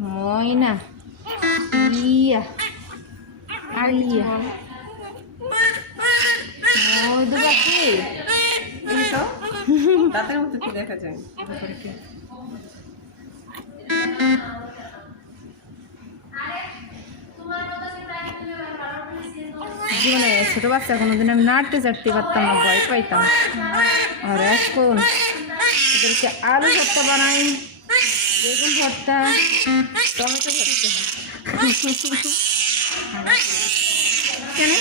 ময়না ইয়া আলিয়া মধু পাখি এই তো দাঁতের মতো কি দেখা যায় জীবনে ছোটো বাচ্চা কোনোদিন আমি নাড়তে চাড়তে পারতাম না, ভয় পাইতাম। আর এখন ওদেরকে আলু ভর্তা বানাই, বেগুন ভর্তা, টমেটো ভর্তা। কেন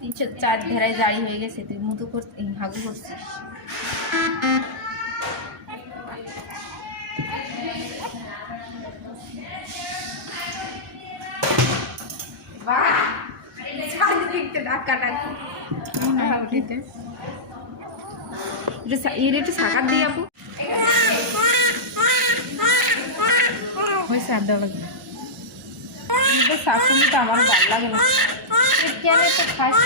তিনশো চার ধেরায় জারি হয়ে গেছে, তুই মুতু হাগু করছিস। একটু সাকার দিয়ে আপু হয়েছে আর দেওয়া লাগবে। শাশুড়ি তো আমার ভালো লাগে না, কেন তো খাস